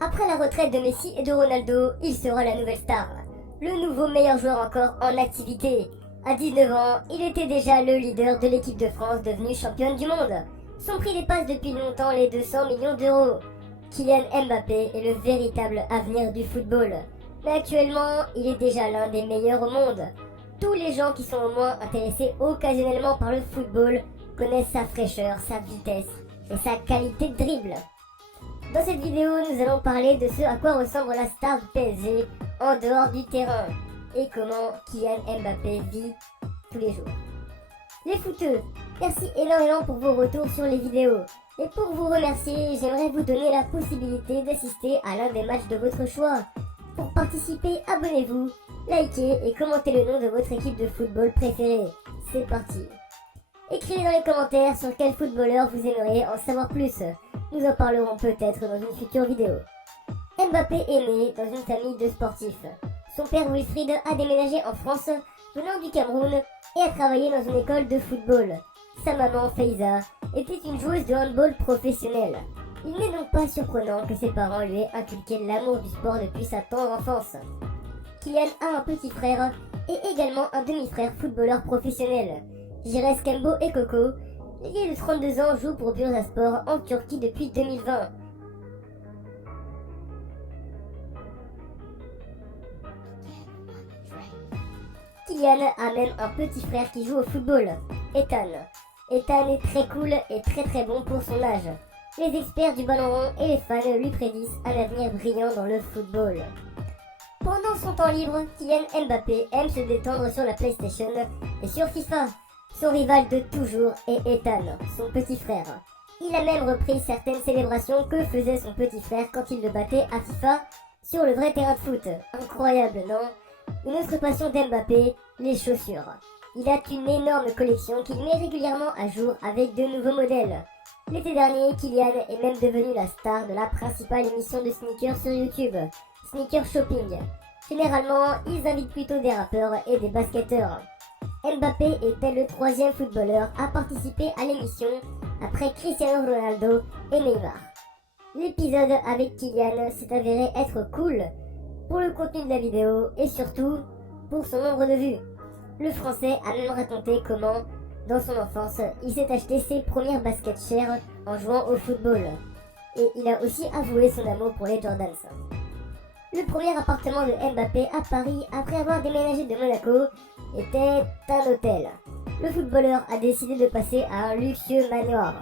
Après la retraite de Messi et de Ronaldo, il sera la nouvelle star. Le nouveau meilleur joueur encore en activité. À 19 ans, il était déjà le leader de l'équipe de France devenue championne du monde. Son prix dépasse depuis longtemps les 200 millions d'euros. Kylian Mbappé est le véritable avenir du football. Mais actuellement, il est déjà l'un des meilleurs au monde. Tous les gens qui sont au moins intéressés occasionnellement par le football connaissent sa fraîcheur, sa vitesse et sa qualité de dribble. Dans cette vidéo, nous allons parler de ce à quoi ressemble la star du PSG en dehors du terrain et comment Kylian Mbappé vit tous les jours. Les footeux, merci énormément pour vos retours sur les vidéos. Et pour vous remercier, j'aimerais vous donner la possibilité d'assister à l'un des matchs de votre choix. Pour participer, abonnez-vous, likez et commentez le nom de votre équipe de football préférée. C'est parti. Écrivez dans les commentaires sur quel footballeur vous aimeriez en savoir plus. Nous en parlerons peut-être dans une future vidéo. Mbappé est né dans une famille de sportifs. Son père Wilfried a déménagé en France, venant du Cameroun, et a travaillé dans une école de football. Sa maman, Faiza, était une joueuse de handball professionnelle. Il n'est donc pas surprenant que ses parents lui aient inculqué l'amour du sport depuis sa tendre enfance. Kylian a un petit frère et également un demi-frère footballeur professionnel. Jires Kembo et Coco, l'ailier de 32 ans, joue pour Bursaspor en Turquie depuis 2020. Kylian a même un petit frère qui joue au football, Ethan. Ethan est très cool et très bon pour son âge. Les experts du ballon rond et les fans lui prédisent un avenir brillant dans le football. Pendant son temps libre, Kylian Mbappé aime se détendre sur la PlayStation et sur FIFA. Son rival de toujours est Ethan, son petit frère. Il a même repris certaines célébrations que faisait son petit frère quand il le battait à FIFA sur le vrai terrain de foot. Incroyable, non? Une autre passion d'Mbappé, les chaussures. Il a une énorme collection qu'il met régulièrement à jour avec de nouveaux modèles. L'été dernier, Kylian est même devenu la star de la principale émission de sneakers sur YouTube, Sneaker Shopping. Généralement, ils invitent plutôt des rappeurs et des basketteurs. Mbappé était le troisième footballeur à participer à l'émission après Cristiano Ronaldo et Neymar. L'épisode avec Kylian s'est avéré être cool pour le contenu de la vidéo et surtout pour son nombre de vues. Le français a même raconté comment, dans son enfance, il s'est acheté ses premières baskets chères en jouant au football. Et il a aussi avoué son amour pour les Jordans. Le premier appartement de Mbappé à Paris après avoir déménagé de Monaco était un hôtel. Le footballeur a décidé de passer à un luxueux manoir.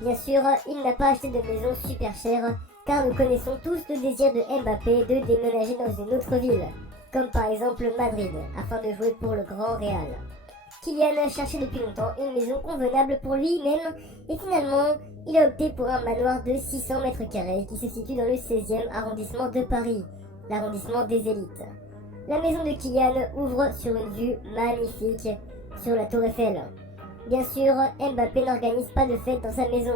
Bien sûr, il n'a pas acheté de maison super chère car nous connaissons tous le désir de Mbappé de déménager dans une autre ville, comme par exemple Madrid, afin de jouer pour le Grand Real. Kylian cherchait depuis longtemps une maison convenable pour lui-même et finalement, il a opté pour un manoir de 600 mètres carrés qui se situe dans le 16e arrondissement de Paris, l'arrondissement des élites. La maison de Kylian ouvre sur une vue magnifique sur la Tour Eiffel. Bien sûr, Mbappé n'organise pas de fête dans sa maison.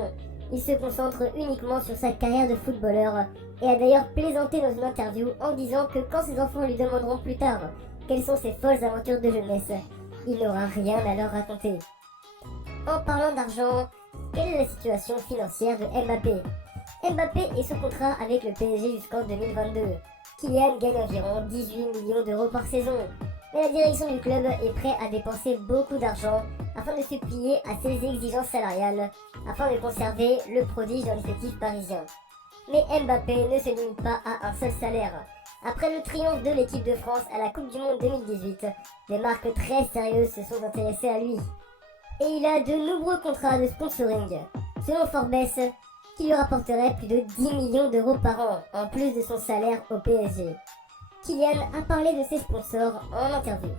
Il se concentre uniquement sur sa carrière de footballeur et a d'ailleurs plaisanté dans une interview en disant que quand ses enfants lui demanderont plus tard quelles sont ses folles aventures de jeunesse, il n'aura rien à leur raconter. En parlant d'argent, quelle est la situation financière de Mbappé? Mbappé est sous contrat avec le PSG jusqu'en 2022. Kylian gagne environ 18 millions d'euros par saison. Mais la direction du club est prête à dépenser beaucoup d'argent afin de se plier à ses exigences salariales, afin de conserver le prodige dans l'effectif parisien. Mais Mbappé ne se limite pas à un seul salaire. Après le triomphe de l'équipe de France à la Coupe du Monde 2018, des marques très sérieuses se sont intéressées à lui. Et il a de nombreux contrats de sponsoring. Selon Forbes, qui lui rapporterait plus de 10 millions d'euros par an, en plus de son salaire au PSG. Kylian a parlé de ses sponsors en interview.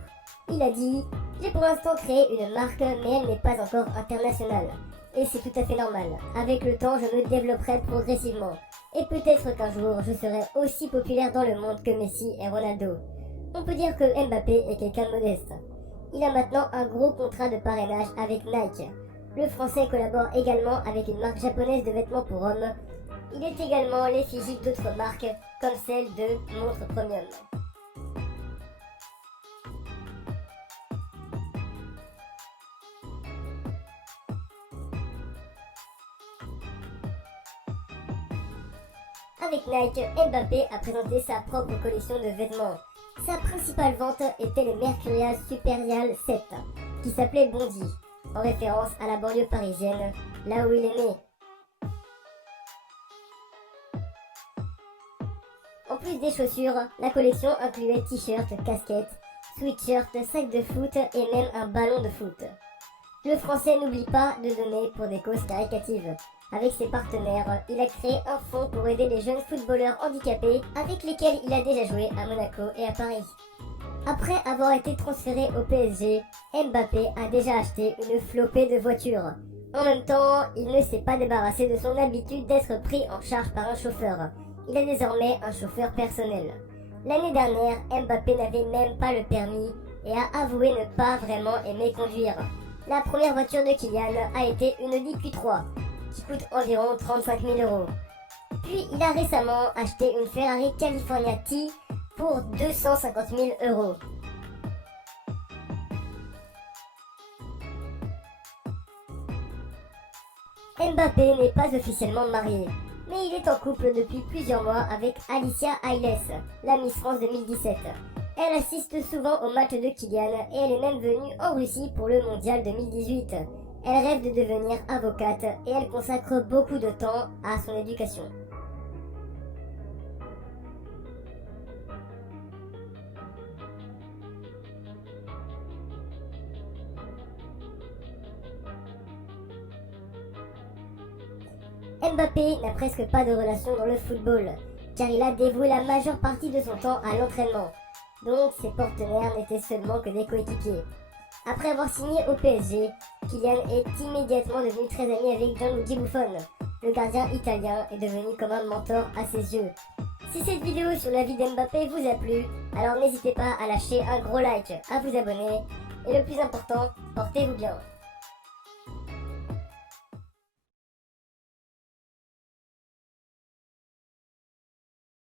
Il a dit « J'ai pour l'instant créé une marque, mais elle n'est pas encore internationale. Et c'est tout à fait normal. Avec le temps, je me développerai progressivement. Et peut-être qu'un jour, je serai aussi populaire dans le monde que Messi et Ronaldo. » On peut dire que Mbappé est quelqu'un de modeste. Il a maintenant un gros contrat de parrainage avec Nike. Le français collabore également avec une marque japonaise de vêtements pour hommes. Il est également l'effigie d'autres marques, comme celle de Montre Premium. Avec Avec Nike, Mbappé a présenté sa propre collection de vêtements. Sa principale vente était le Mercurial Superial 7, qui s'appelait Bondy, en référence à la banlieue parisienne, là où il est né. En plus des chaussures, la collection incluait t-shirts, casquettes, sweatshirts, sacs de foot et même un ballon de foot. Le Français n'oublie pas de donner pour des causes caritatives. Avec ses partenaires, il a créé un fonds pour aider les jeunes footballeurs handicapés avec lesquels il a déjà joué à Monaco et à Paris. Après avoir été transféré au PSG, Mbappé a déjà acheté une flopée de voitures. En même temps, il ne s'est pas débarrassé de son habitude d'être pris en charge par un chauffeur. Il a désormais un chauffeur personnel. L'année dernière, Mbappé n'avait même pas le permis et a avoué ne pas vraiment aimer conduire. La première voiture de Kylian a été une Audi Q3, qui coûte environ 35 000 €. Puis il a récemment acheté une Ferrari California T pour 250 000 €. Mbappé n'est pas officiellement marié, mais il est en couple depuis plusieurs mois avec Alicia Ailes, la Miss France 2017. Elle assiste souvent aux matchs de Kylian et elle est même venue en Russie pour le Mondial 2018. Elle rêve de devenir avocate et elle consacre beaucoup de temps à son éducation. Mbappé n'a presque pas de relation dans le football, car il a dévoué la majeure partie de son temps à l'entraînement. Donc ses partenaires n'étaient seulement que des coéquipiers. Après avoir signé au PSG, Kylian est immédiatement devenu très ami avec Gianluigi Buffon. Le gardien italien est devenu comme un mentor à ses yeux. Si cette vidéo sur la vie d'Mbappé vous a plu, alors n'hésitez pas à lâcher un gros like, à vous abonner, et le plus important, portez-vous bien.